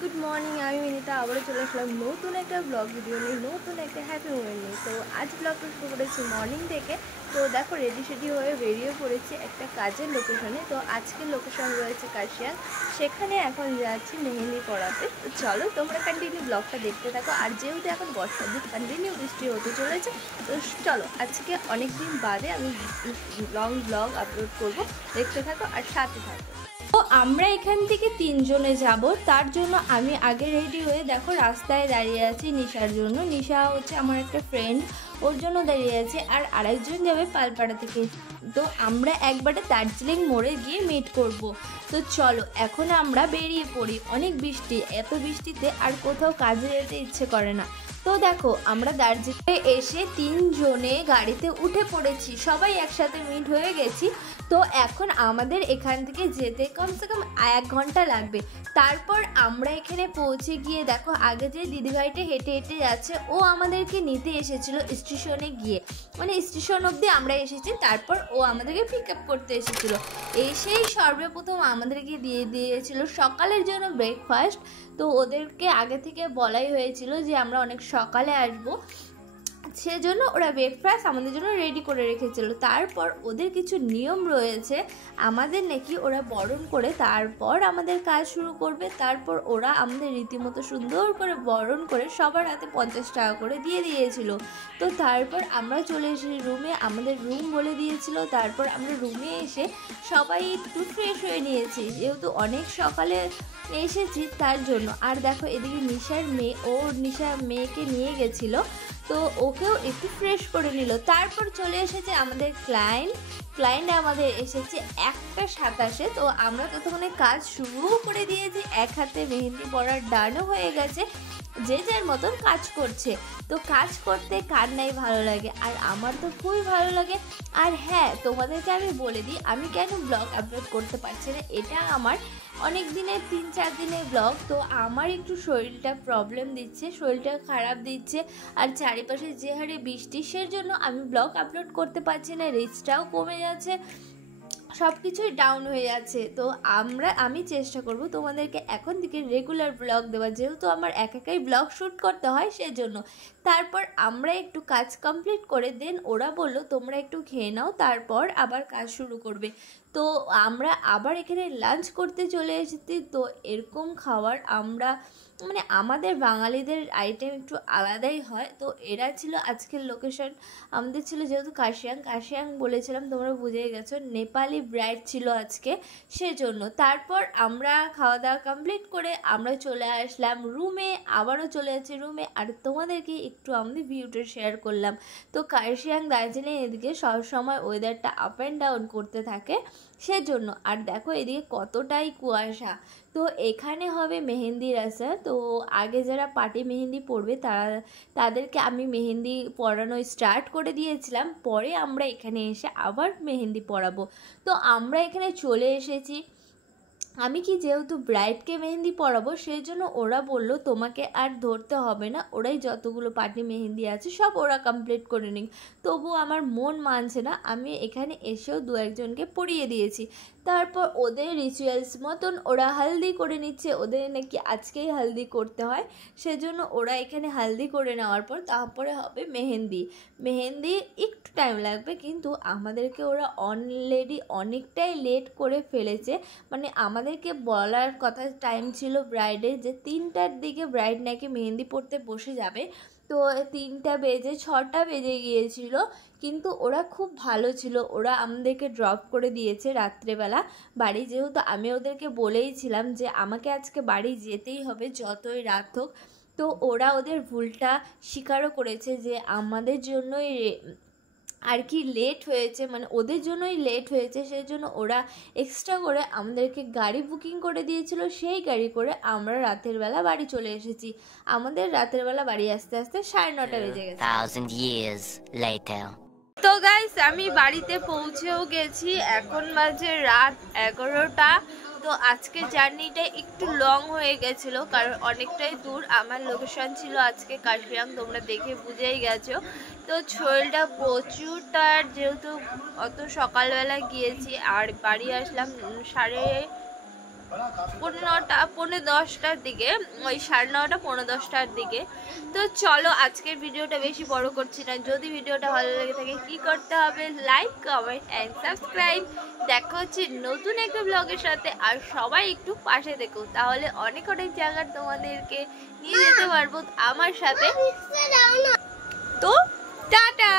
Good morning. আমি মিনিতা আবারও চলে আসলাম নতুন একটা ব্লগ ভিডিও নিয়ে, নতুন একটা হ্যাপি মোমেন্ট নিয়ে। তো আজ ব্লগটা শুরু করেছি মর্নিং থেকে। তো দেখো রেডি সেডি হয়ে বেরিয়ে পড়েছি একটা কাজের লোকেশনে। তো আজকের লোকেশন রয়েছে কাশিয়াং, সেখানে এখন যাচ্ছি মেহেন্দি পড়াতে। তো চলো তোমরা কন্টিনিউ ব্লগটা দেখতে থাকো। আর যেহেতু এখন বর্ষার দিন, কন্টিনিউ বৃষ্টি হতে চলেছে, তো চলো আজকে অনেক দিন বাদে আমি লং ব্লগ আপলোড করব, দেখতে থাকো আর সাথে থাকো। তো আমরা এখান থেকে তিনজনে যাব, তার জন্য আমি আগে রেডি হয়ে দেখো রাস্তায় দাঁড়িয়ে আছি নিশার জন্য। নিশা হচ্ছে আমার একটা ফ্রেন্ড, ওর জন্য দাঁড়িয়ে আছে। আর আরেকজন যাবে পালপাড়া থেকে। তো আমরা একবারে দার্জিলিং মোড়ে গিয়ে মিট করব। তো চলো এখন আমরা বেরিয়ে পড়ি। অনেক বৃষ্টি, এত বৃষ্টিতে আর কোথাও কাজে যেতে ইচ্ছে করে না। তো দেখো আমরা দার্জিলিংয়ে এসে তিনজনে গাড়িতে উঠে পড়েছি, সবাই একসাথে মিট হয়ে গেছি। তো এখন আমাদের এখান থেকে যেতে কমসে কম 1 ঘন্টা লাগবে। তারপর আমরা এখানে পৌঁছে গিয়ে দেখো আগে যে দিদিভাইটা হেঁটে হেঁটে যাচ্ছে, ও আমাদেরকে নিতে এসেছিল স্টেশনে গিয়ে, মানে স্টেশন অবধি আমরা এসেছি, তারপর ও আমাদেরকে পিক আপ করতে এসেছিল। এসেই সর্বপ্রথম আমাদেরকে দিয়ে দিয়েছিল সকালের জন্য ব্রেকফাস্ট। তো ওদেরকে আগে থেকে বলাই হয়েছিল যে আমরা অনেক সকালে আসবো, সেজন্য ওরা ব্রেকফাস্ট আমাদের জন্য রেডি করে রেখেছিল। তারপর ওদের কিছু নিয়ম রয়েছে, আমাদের নাকি ওরা বরণ করে তারপর আমাদের কাজ শুরু করবে। তারপর ওরা আমাদের রীতিমতো সুন্দর করে বরণ করে সবার হাতে 50 টাকা করে দিয়ে দিয়েছিল। তো তারপর আমরা চলে এসেছি রুমে, আমাদের রুম বলে দিয়েছিল। তারপর আমরা রুমে এসে সবাই একটু ফ্রেশ হয়ে নিয়েছি, যেহেতু অনেক সকালে এসেছি তার জন্য। আর দেখো এদিকে নিশার মেয়ে, ও নিশার মেয়েকে নিয়ে গেছিলো, তো ওকেও একটু ফ্রেশ করে নিল। তারপর চলে এসেছে আমাদের ক্লায়েন্ট আমাদের এসেছে 1:27। তো আমরা ততক্ষণে কাজ শুরুও করে দিয়েছি, এক হাতে মেহেন্দি পড়ার ডানও হয়ে গেছে, যে যার মতন কাজ করছে। তো কাজ করতে কার নাই ভালো লাগে, আর আমার তো খুবই ভালো লাগে। আর হ্যাঁ, তোমাদেরকে আমি বলে দিই আমি কেন ব্লগ আপলোড করতে পারছি না। এটা আমার অনেক দিনের 3-4 দিনের ব্লগ। তো আমার একটু শরীরটা প্রবলেম দিচ্ছে, শরীরটা খারাপ দিচ্ছে, আর চারিপাশে যে হারে বৃষ্টি, সেজন্য আমি ব্লগ আপলোড করতে পারছি না। রিচটাও কমে যাচ্ছে, সব কিছুই ডাউন হয়ে যাচ্ছে। তো আমি চেষ্টা করব তোমাদেরকে এখন থেকে রেগুলার ব্লগ দেওয়ার, যেহেতু আমার একাই ব্লগ শ্যুট করতে হয় সেজন্য। তারপর আমরা একটু কাজ কমপ্লিট করে দেন ওরা বললো তোমরা একটু খেয়ে নাও, তারপর আবার কাজ শুরু করবে। তো আমরা আবার এখানে লাঞ্চ করতে চলে এসেছি। তো এরকম খাবার আমরা মানে আমাদের বাঙালিদের আইটেম একটু আলাদাই হয়। তো এরা ছিল আজকের লোকেশন, আমাদের ছিল যেহেতু কাশিয়াং বলেছিলাম তোমরা বুঝেই গেছো, নেপালি ব্রাইড ছিল আজকে, সেজন্য। তারপর আমরা খাওয়া দাওয়া কমপ্লিট করে আমরা চলে আসলাম রুমে, আবারও চলে যাচ্ছি রুমে। আর তোমাদেরকে একটু আমাদের ভিউটা শেয়ার করলাম। তো কাশিয়াং দার্জিলিং এদিকে সবসময় ওয়েদারটা আপ অ্যান্ড ডাউন করতে থাকে, সেজন্য। আর দেখো এদিকে কতটাই কুয়াশা। তো এখানে হবে মেহেন্দি রাসা। তো আগে যারা পার্টি মেহেন্দি পড়বে তাদেরকে আমি মেহেন্দি পরানো স্টার্ট করে দিয়েছিলাম, পরে আমরা এখানে এসে আবার মেহেন্দি পরাবো। তো আমরা এখানে চলে এসেছি। আমি কি যেহেতু ব্রাইডকে মেহেন্দি পরাবো, সেই জন্য ওরা বলল তোমাকে আর ধরতে হবে না, ওরাই যতগুলো পার্টি মেহেন্দি আছে সব ওরা কমপ্লিট করে নিক। তবু আমার মন মানছে না, আমি এখানে এসেও 2-1জনকে পরিয়ে দিয়েছি। তারপর ওদের রিচুয়ালস মতন ওরা হালদি করে নিচ্ছে, ওদের নাকি আজকেই হালদি করতে হয়, সেজন্য ওরা এখানে হালদি করে নেওয়ার পর তারপরে হবে মেহেন্দি একটু টাইম লাগবে, কিন্তু আমাদেরকে ওরা অলরেডি অনেকটাই লেট করে ফেলেছে। মানে আমাদেরকে বলার কথা টাইম ছিল ব্রাইডের যে 3টার দিকে ব্রাইড নাকি মেহেন্দি পড়তে বসে যাবে। তো 3টা বেজে 6টা বেজে গিয়েছিল, কিন্তু ওরা খুব ভালো ছিল, ওরা আমাদেরকে ড্রপ করে দিয়েছে রাত্রেবেলা বাড়ি। যেহেতু আমি ওদেরকে বলেইছিলাম যে আমাকে আজকে বাড়ি যেতেই হবে যতই রাত হোক। তো ওরা ওদের ভুলটা স্বীকারও করেছে যে আমাদের জন্যই আর কি লেট হয়েছে, মানে ওদের জন্যই লেট হয়েছে, সেই জন্য ওরা এক্সট্রা করে আমাদেরকে গাড়ি বুকিং করে দিয়েছিল। সেই গাড়ি করে আমরা রাতের বেলা বাড়ি চলে এসেছি। আমাদের রাতের বেলা বাড়ি আসতে আসতে 9:30 বেজে গেছে। 1000 years later. তো গাইস আমি বাড়িতে পৌঁছেও গেছি, এখন বাজে রাত 11টা। তো আজকে জার্নিটা একটু লং হয়ে গেছিলো, কারণ অনেকটাই দূর। আমার লোকেশন ছিল আজকে কাশিয়াং, তোমরা দেখে বুঝেই গেছো। তো শরীরটা প্রচুর টায়ার্ড, যেহেতু অত সকালবেলা গিয়েছি। আর বাড়ি আসলাম পৌনে 10টার দিকে, ওই 9:30 পৌনে 10টার দিকে। তো চলো আজকের ভিডিওটা বেশি বড় করছি না। যদি ভিডিওটা ভালো লেগে থাকে কি করতে হবে, লাইক কমেন্ট অ্যান্ড সাবস্ক্রাইব। দেখা হচ্ছে নতুন একটা ব্লগের সাথে। আর সবাই একটু পাশে দেখো, তাহলে অনেক অনেক জায়গা তোমাদেরকে নিয়ে যেতে পারবো আমার সাথে। তো টাটা।